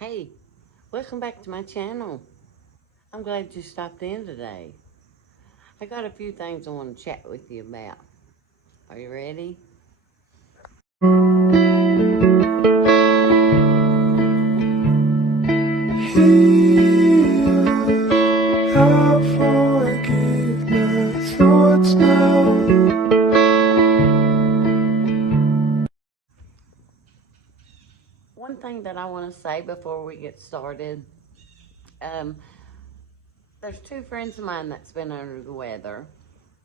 Hey, welcome back to my channel. I'm glad you stopped in today. I got a few things I want to chat with you about. Are you ready? One thing that I want to say before we get started, there's two friends of mine that's been under the weather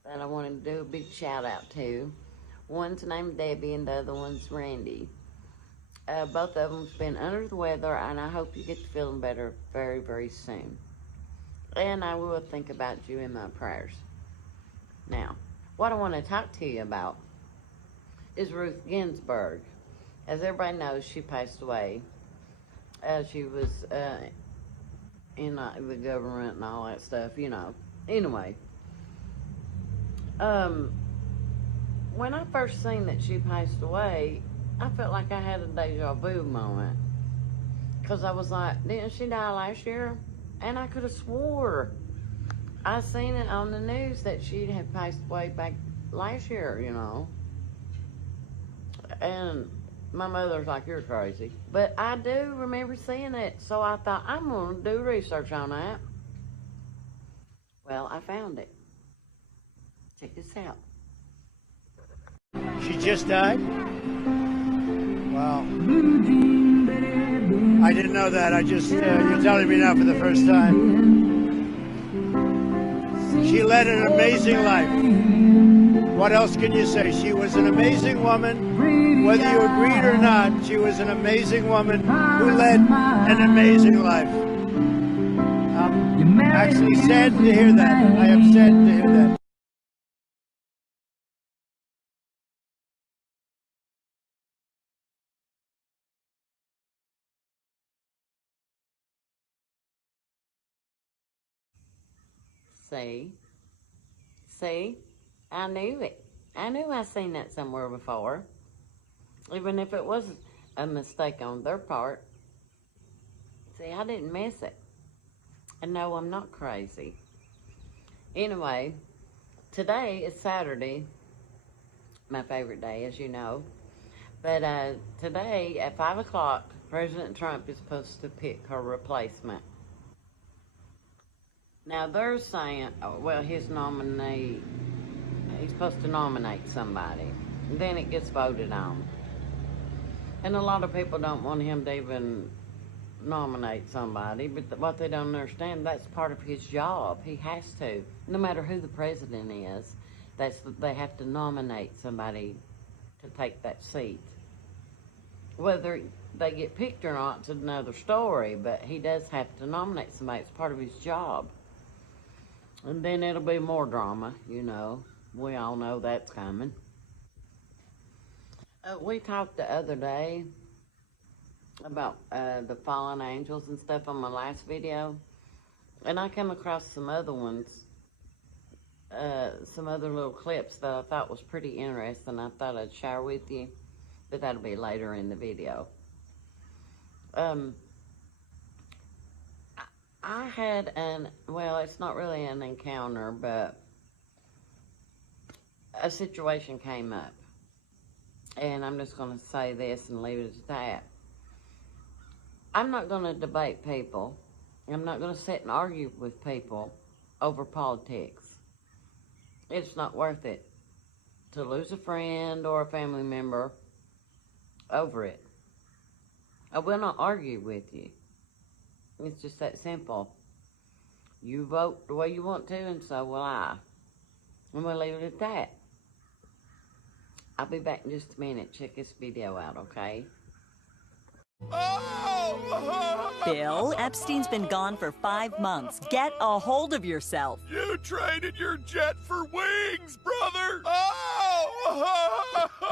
that I want to do a big shout out to. One's named Debbie and the other one's Randy. Both of them's been under the weather, and I hope you get to feeling better very, very soon. And I will think about you in my prayers. Now, what I want to talk to you about is Ruth Ginsburg. As everybody knows, she passed away. She was in the government and all that stuff, you know. Anyway, when I first seen that she passed away, I felt like I had a deja vu moment. Because I was like, didn't she die last year? And I could have swore I seen it on the news that she had passed away back last year, you know. And my mother's like, you're crazy. But I do remember seeing it, so I thought, I'm going to do research on that. Well, I found it. Check this out. She just died? Wow. I didn't know that. I just, you're telling me now for the first time. She led an amazing life. What else can you say? She was an amazing woman. Whether you agreed or not, she was an amazing woman who led an amazing life. I'm actually sad to hear that. I am sad to hear that. See, I knew it. I knew I seen that somewhere before. Even if it was a mistake on their part. See, I didn't miss it. And no, I'm not crazy. Anyway, today is Saturday, my favorite day, as you know. But today at 5 o'clock, President Trump is supposed to pick her replacement. Now, they're saying, well, his nominee, he's supposed to nominate somebody. Then it gets voted on. And a lot of people don't want him to even nominate somebody, but what they don't understand, that's part of his job. He has to. No matter who the president is, they have to nominate somebody to take that seat. Whether they get picked or not, it's another story, but he does have to nominate somebody. It's part of his job. And then it'll be more drama, you know. We all know that's coming. We talked the other day about the fallen angels and stuff on my last video. And I came across some other ones, some other little clips that I thought was pretty interesting. I thought I'd share with you, but that'll be later in the video. I had well, it's not really an encounter, but a situation came up. And I'm just going to say this and leave it at that. I'm not going to debate people. I'm not going to sit and argue with people over politics. It's not worth it to lose a friend or a family member over it. I will not argue with you. It's just that simple. You vote the way you want to, and so will I. I'm going to leave it at that. I'll be back in just a minute. Check this video out, okay? Bill, Epstein's been gone for 5 months. Get a hold of yourself. You traded your jet for wings, brother! Oh!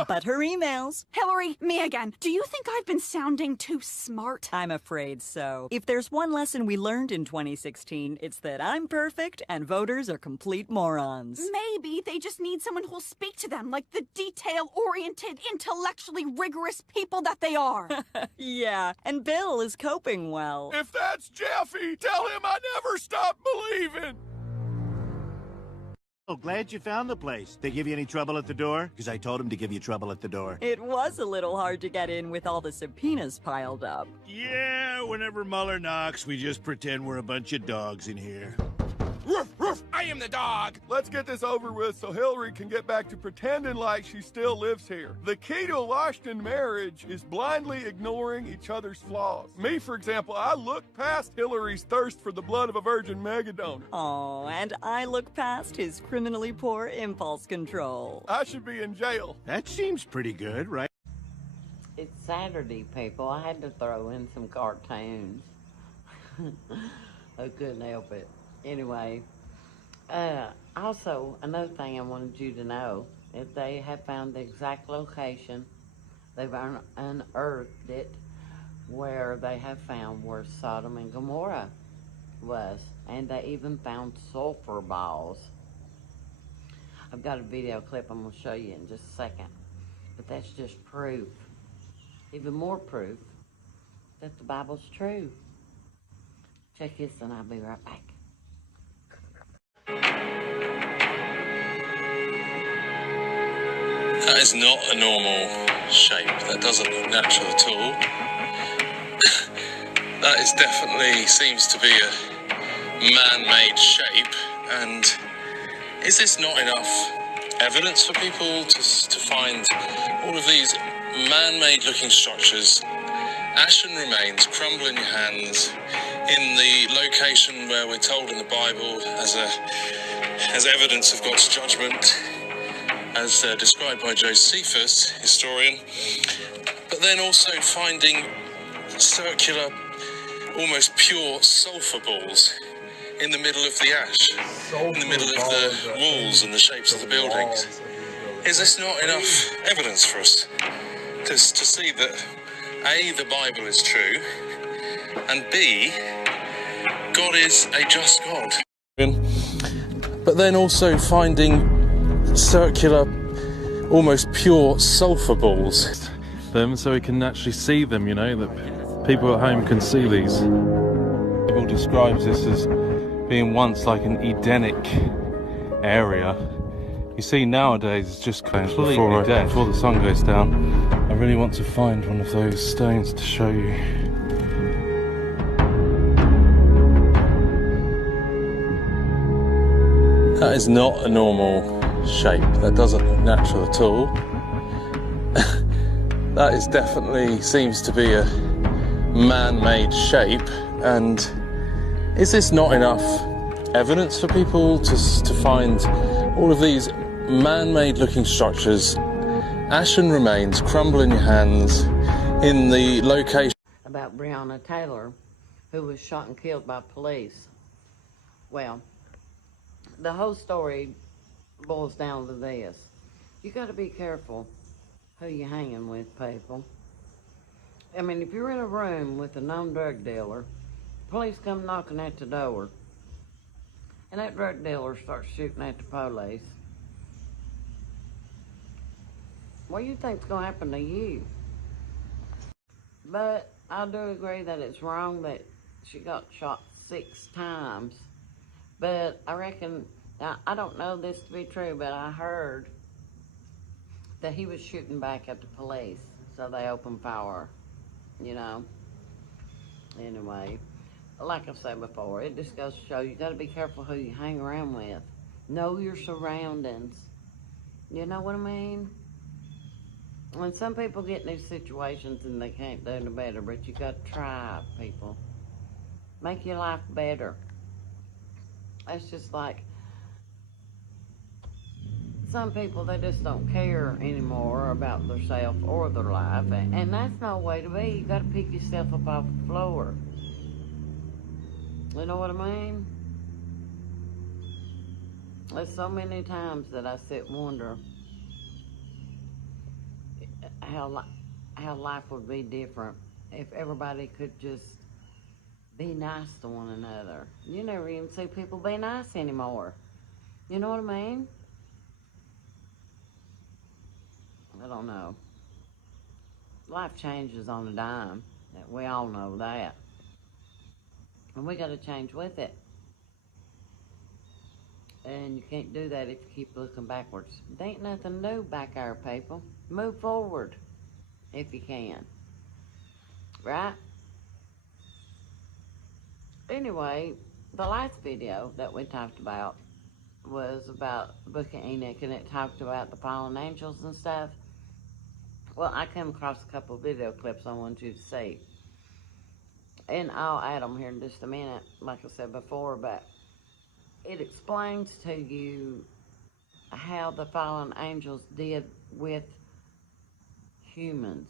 But her emails, Hillary, me again. Do you think I've been sounding too smart? I'm afraid so. If there's one lesson we learned in 2016, it's that I'm perfect and voters are complete morons. Maybe they just need someone who'll speak to them like the detail-oriented, intellectually rigorous people that they are. Yeah, and Bill is coping well. If that's Jeffy, tell him I never stopped believing. Oh, glad you found the place. They give you any trouble at the door? Because I told him to give you trouble at the door. It was a little hard to get in with all the subpoenas piled up. Yeah, whenever Mueller knocks, we just pretend we're a bunch of dogs in here. Ruff, ruff, I am the dog. Let's get this over with so Hillary can get back to pretending like she still lives here. The key to a Washington marriage is blindly ignoring each other's flaws. Me, for example, I look past Hillary's thirst for the blood of a virgin megadonor. Oh, and I look past his criminally poor impulse control. I should be in jail. That seems pretty good, right? It's Saturday, people. I had to throw in some cartoons. I couldn't help it. Anyway, also, another thing I wanted you to know is they have found the exact location. They've unearthed it where they have found where Sodom and Gomorrah was. And they even found sulfur balls. I've got a video clip I'm going to show you in just a second. But that's just proof. Even more proof that the Bible's true. Check this and I'll be right back. That is not a normal shape. That doesn't look natural at all. That is definitely seems to be a man-made shape. And is this not enough evidence for people to find all of these man-made looking structures, ashen remains, crumble in your hands, in the location where we're told in the Bible as evidence of God's judgment, as described by Josephus, historian, but then also finding circular, almost pure sulfur balls in the middle of the ash, in the middle of the walls and the shapes of the buildings. Is this not enough evidence for us to see that A, the Bible is true, and B, God is a just God? But then also finding circular, almost pure sulfur balls them so we can actually see them, you know, that people at home can see these. The Bible describes this as being once like an Edenic area. You see, nowadays it's just completely dead. Before the sun goes down, I really want to find one of those stones to show you. That is not a normal shape. That doesn't look natural at all. That is definitely seems to be a man-made shape. And is this not enough evidence for people to find all of these man-made looking structures, ashen remains, crumble in your hands, in the location? About Breonna Taylor, who was shot and killed by police. Well, the whole story boils down to this. You got to be careful who you're hanging with, people. I mean, if you're in a room with a known drug dealer, police come knocking at the door, and that drug dealer starts shooting at the police, what do you think's going to happen to you? But I do agree that it's wrong that she got shot 6 times. But I reckon, I don't know this to be true, but I heard that he was shooting back at the police, so they opened fire, you know. Anyway, like I said before, it just goes to show you got to be careful who you hang around with. Know your surroundings. You know what I mean? When some people get in these situations and they can't do no better, but you got to try, people. Make your life better. It's just like, some people, they just don't care anymore about themselves or their life, and that's no way to be. You got to pick yourself up off the floor. You know what I mean? There's so many times that I sit and wonder, how life would be different if everybody could just be nice to one another. You never even see people be nice anymore. You know what I mean? I don't know. Life changes on a dime. We all know that. And we got to change with it. And you can't do that if you keep looking backwards. There ain't nothing new back there, people. Move forward if you can. Right? Anyway, the last video that we talked about was about the Book of Enoch, and it talked about the fallen angels and stuff. Well, I came across a couple of video clips I wanted you to see. And I'll add them here in just a minute, like I said before, but it explains to you how the fallen angels did with humans.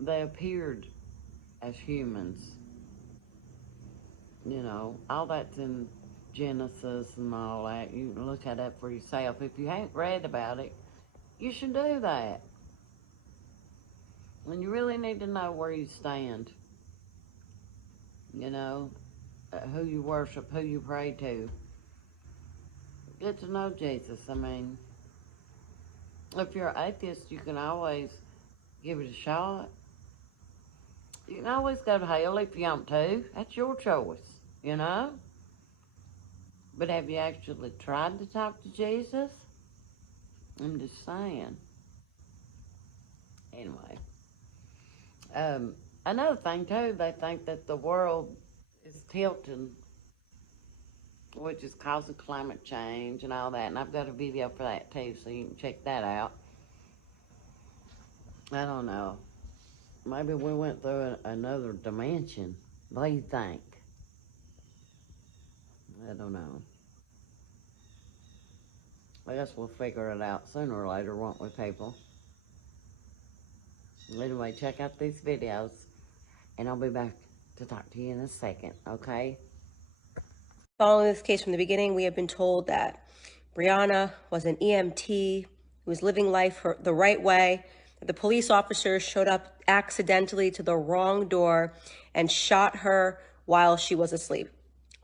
They appeared as humans. You know, all that's in Genesis and all that. You can look that up for yourself. If you ain't read about it, you should do that. And you really need to know where you stand. You know, who you worship, who you pray to. Get to know Jesus. I mean, if you're an atheist, you can always give it a shot. You can always go to hell if you want to. That's your choice, you know? But have you actually tried to talk to Jesus? I'm just saying. Anyway. Another thing, too, they think that the world is tilting, which is causing climate change and all that. And I've got a video for that, too, so you can check that out. I don't know. Maybe we went through another dimension. What do you think? I don't know. I guess we'll figure it out sooner or later, won't we, people? Anyway, check out these videos, and I'll be back to talk to you in a second, okay? Following this case from the beginning, we have been told that Brianna was an EMT who was living life the right way. The police officers showed up accidentally to the wrong door and shot her while she was asleep.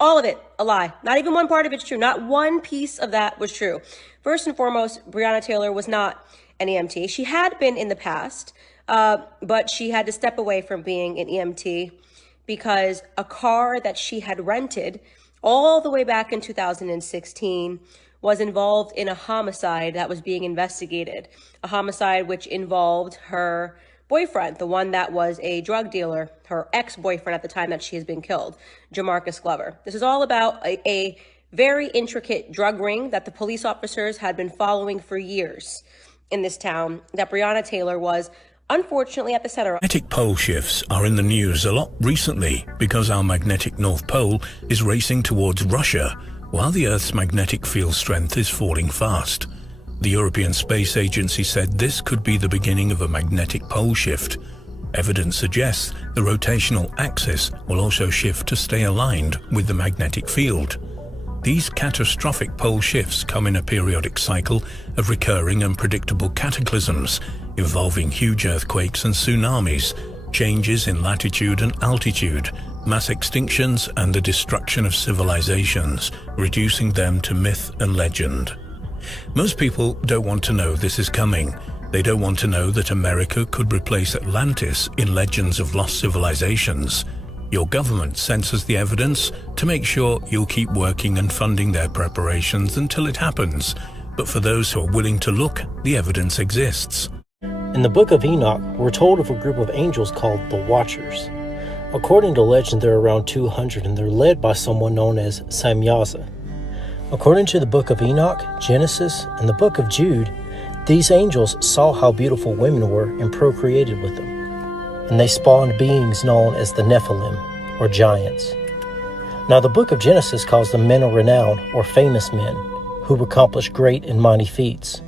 All of it a lie. Not even one part of it's true. Not one piece of that was true. First and foremost, Breonna Taylor was not an EMT. She had been in the past, but she had to step away from being an EMT because a car that she had rented all the way back in 2016 was involved in a homicide that was being investigated. A homicide which involved her boyfriend, the one that was a drug dealer, her ex-boyfriend at the time that she has been killed, Jamarcus Glover. This is all about a very intricate drug ring that the police officers had been following for years in this town, that Breonna Taylor was unfortunately at the center of. Magnetic pole shifts are in the news a lot recently because our magnetic North Pole is racing towards Russia, while the Earth's magnetic field strength is falling fast. The European Space Agency said this could be the beginning of a magnetic pole shift. Evidence suggests the rotational axis will also shift to stay aligned with the magnetic field. These catastrophic pole shifts come in a periodic cycle of recurring and predictable cataclysms involving huge earthquakes and tsunamis, changes in latitude and altitude, mass extinctions, and the destruction of civilizations, reducing them to myth and legend. Most people don't want to know this is coming. They don't want to know that America could replace Atlantis in legends of lost civilizations. Your government censors the evidence to make sure you'll keep working and funding their preparations until it happens. But for those who are willing to look, the evidence exists. In the Book of Enoch, we're told of a group of angels called the Watchers. According to legend, there are around 200, and they're led by someone known as Samyaza. According to the Book of Enoch, Genesis, and the Book of Jude, these angels saw how beautiful women were and procreated with them. And they spawned beings known as the Nephilim, or giants. Now the Book of Genesis calls them men of renown, or famous men, who accomplished great and mighty feats.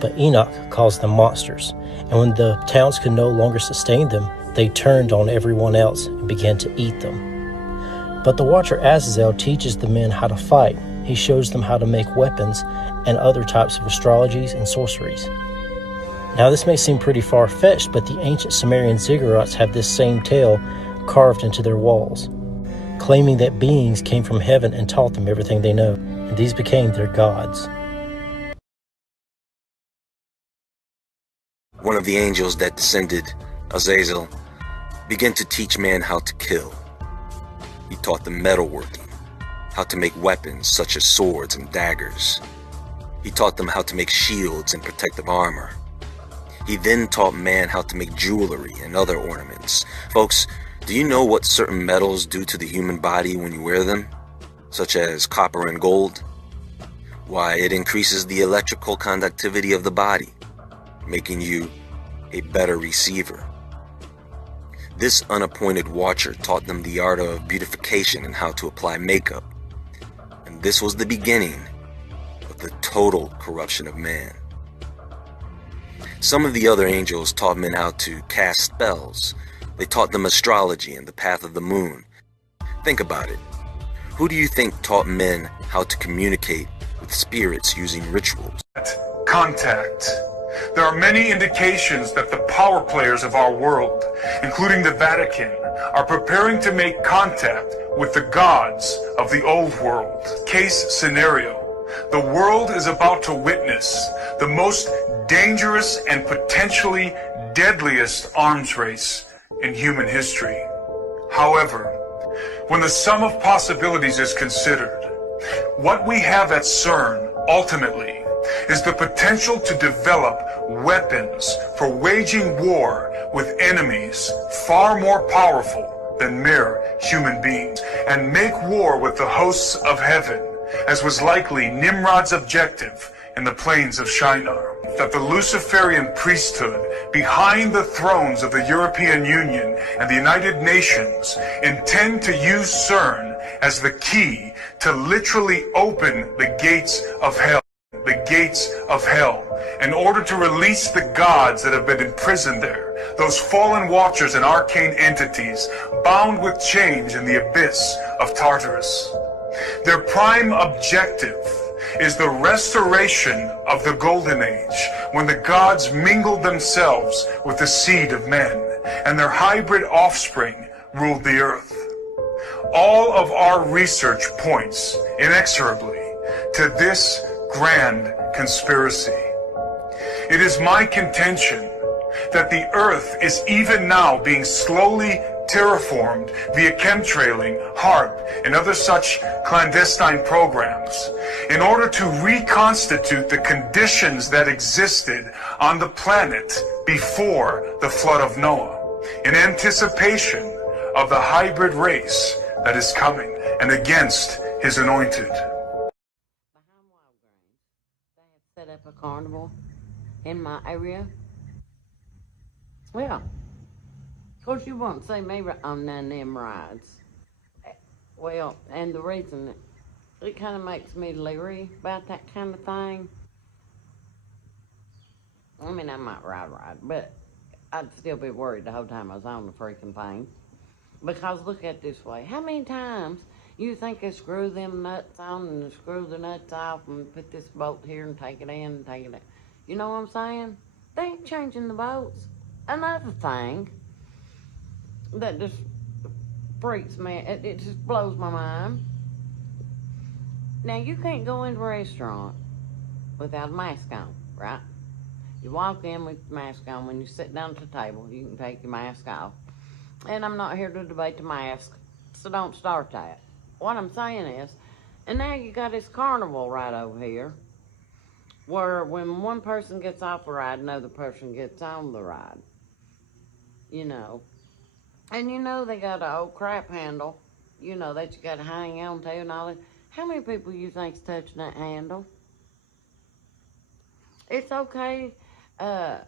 But Enoch calls them monsters, and when the towns could no longer sustain them, they turned on everyone else and began to eat them. But the Watcher Azazel teaches the men how to fight. He shows them how to make weapons and other types of astrologies and sorceries. Now, this may seem pretty far-fetched, but the ancient Sumerian ziggurats have this same tale carved into their walls, claiming that beings came from heaven and taught them everything they know, and these became their gods. One of the angels that descended, Azazel, began to teach man how to kill. He taught them metalworking, how to make weapons such as swords and daggers. He taught them how to make shields and protective armor. He then taught man how to make jewelry and other ornaments. Folks, do you know what certain metals do to the human body when you wear them? Such as copper and gold? Why, it increases the electrical conductivity of the body, making you a better receiver. This unappointed watcher taught them the art of beautification and how to apply makeup. And this was the beginning of the total corruption of man. Some of the other angels taught men how to cast spells. They taught them astrology and the path of the moon. Think about it. Who do you think taught men how to communicate with spirits using rituals? Contact. There are many indications that the power players of our world, including the Vatican, are preparing to make contact with the gods of the old world. Case scenario: the world is about to witness the most dangerous and potentially deadliest arms race in human history. However, when the sum of possibilities is considered, what we have at CERN ultimately is the potential to develop weapons for waging war with enemies far more powerful than mere human beings, and make war with the hosts of heaven, as was likely Nimrod's objective in the plains of Shinar. That the Luciferian priesthood behind the thrones of the European Union and the United Nations intend to use CERN as the key to literally open the gates of hell. The gates of hell, in order to release the gods that have been imprisoned there, those fallen watchers and arcane entities bound with chains in the abyss of Tartarus. Their prime objective is the restoration of the Golden Age, when the gods mingled themselves with the seed of men, and their hybrid offspring ruled the earth. All of our research points inexorably to this grand conspiracy. It is my contention that the Earth is even now being slowly terraformed via chemtrailing, HARP, and other such clandestine programs in order to reconstitute the conditions that existed on the planet before the flood of Noah, in anticipation of the hybrid race that is coming and against his anointed. Set up a carnival in my area. Well, of course you won't see me on none of them rides. Well, and the reason it kind of makes me leery about that kind of thing. I mean, I might ride, but I'd still be worried the whole time I was on the freaking thing. Because look at it this way, how many times you think they screw them nuts on and screw the nuts off and put this bolt here and take it in and take it out? You know what I'm saying? They ain't changing the bolts. Another thing that just freaks me, it just blows my mind. Now, you can't go into a restaurant without a mask on, right? You walk in with your mask on. When you sit down at the table, you can take your mask off. And I'm not here to debate the mask, so don't start that. What I'm saying is, and now you got this carnival right over here, where when one person gets off a ride, another person gets on the ride. You know. And you know they got an old crap handle, you know, that you got to hang on to and all that. How many people you think's touching that handle? It's okay for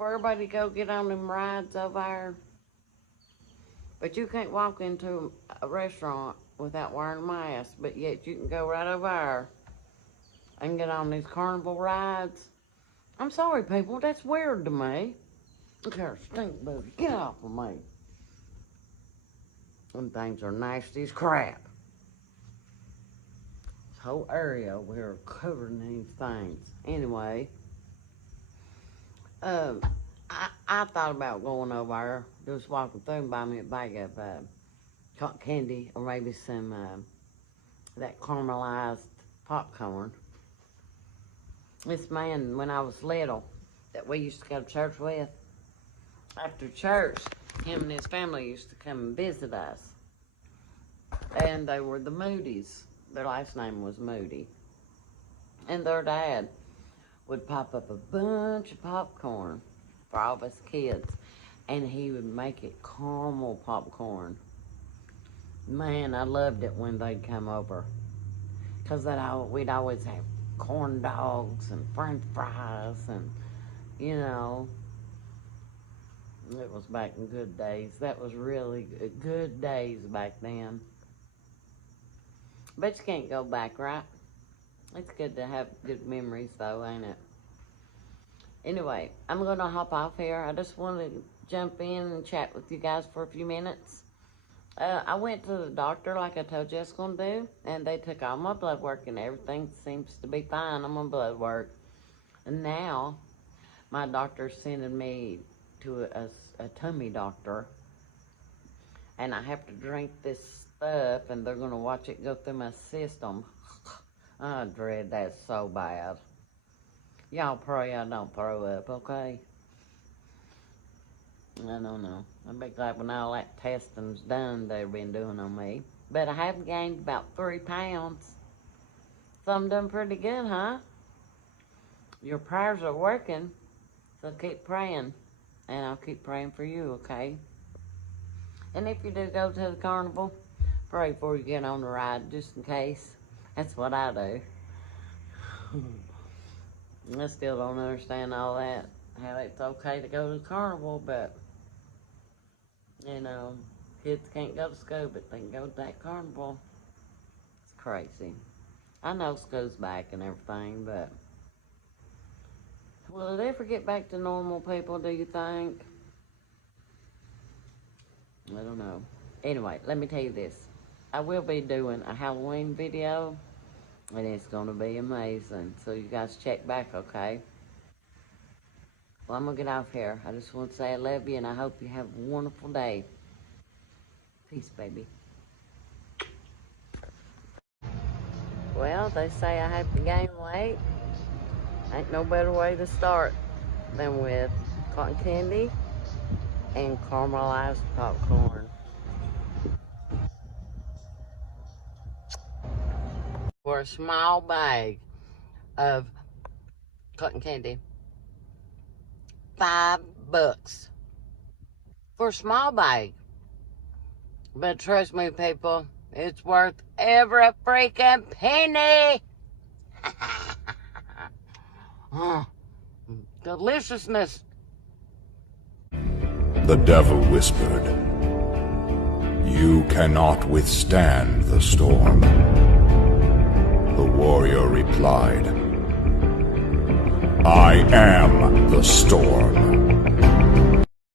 everybody to go get on them rides over there. But you can't walk into a restaurant without wearing a mask, but yet you can go right over there and get on these carnival rides. I'm sorry, people, that's weird to me. Look at her stink booty. Get off of me. Them things are nasty as crap. This whole area over here covered in these things. Anyway, I thought about going over there, just walking through and buying me a bag of cotton candy or maybe some that caramelized popcorn. This man, when I was little, that we used to go to church with, after church, him and his family used to come and visit us. And they were the Moody's. Their last name was Moody. And their dad would pop up a bunch of popcorn for all of us kids. And he would make it caramel popcorn. Man, I loved it when they'd come over. Because we'd always have corn dogs and french fries and, you know, it was back in good days. That was really good days back then. But you can't go back, right? It's good to have good memories, though, ain't it? Anyway, I'm going to hop off here. I just wanted to jump in and chat with you guys for a few minutes. I went to the doctor like I told you I was going to do, and they took all my blood work, and everything seems to be fine on my blood work. And now, my doctor's sending me to a tummy doctor, and I have to drink this stuff, and they're going to watch it go through my system. I dread that so bad. Y'all pray I don't throw up, okay? I don't know. I'll be glad when all that testing's done they've been doing on me. But I have gained about 3 pounds. So I'm doing pretty good, huh? Your prayers are working, so keep praying. And I'll keep praying for you, okay? And if you do go to the carnival, pray before you get on the ride, just in case. That's what I do. I still don't understand all that, how it's okay to go to the carnival, but, you know, kids can't go to school, but they can go to that carnival. It's crazy. I know school's back and everything, but will it ever get back to normal, people, do you think? I don't know. Anyway, let me tell you this. I will be doing a Halloween video, and it's going to be amazing. So you guys check back, okay? Well, I'm going to get off here. I just want to say I love you, and I hope you have a wonderful day. Peace, baby. Well, they say I have to gain weight. Ain't no better way to start than with cotton candy and caramelized popcorn. For a small bag of cotton candy, $5 for a small bag. But trust me, people, it's worth every freaking penny. Deliciousness. The devil whispered, "You cannot withstand the storm." The warrior replied, "I am the storm."